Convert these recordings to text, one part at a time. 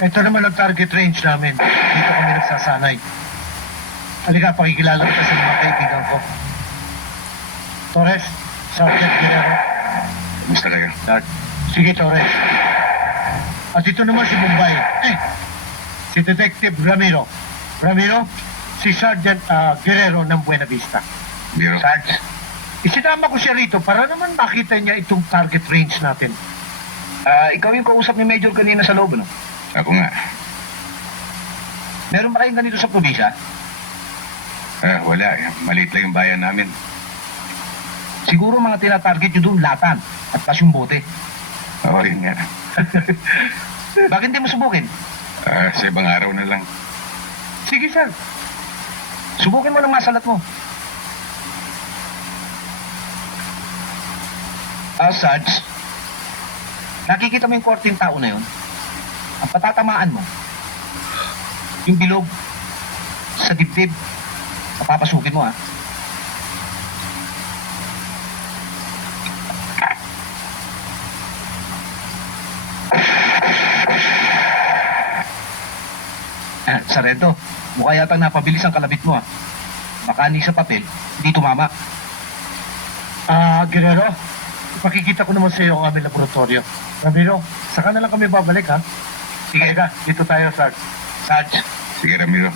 Ito naman ang target range namin. Dito kami nagsasanay. Halika, pakikilala kita sa mga kaibigan ko. Torres, Sergeant Guerrero. Kumusta kayo? Sige, Torres. At ito naman si Bombay. Si Detective Ramiro. Ramiro, si Sergeant Guerrero ng Buena Vista. Biro. Sarge, isinama ko siya rito para naman makita niya itong target range natin. Ikaw yung kausap ni Major kanina sa loob, no? Ako nga. Meron ba kayong ganito sa probinsya? Wala. Maliit lang yung bayan namin. Siguro mga tinatarget nyo doon latan at pas yung bote. Oo, yun nga. Bakit hindi mo subukin? Sa ibang araw na lang. Sige, sir. Subukin mo ng masalat mo. Sarge, nakikita mo yung korting tao na yun? Ang patatamaan mo, yung bilog sa dibdib, papapasukin mo, ha? Sarento, mukha yata napabilis ang kalabit mo, ha? Baka ni sa papel, hindi tumama. Guerrero, ipakikita ko naman sa iyo ang aming laboratorio. Ramiro, saka na lang kami babalik, ha? Sige ka, dito tayo, Sarge. Sarge, Sige, Ramiro.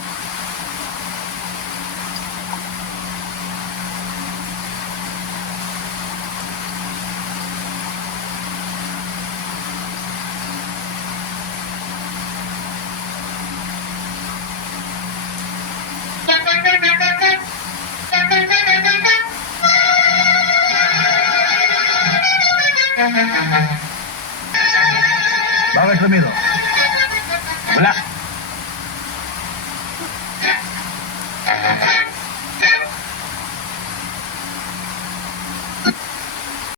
bakit Ramiro? Wala.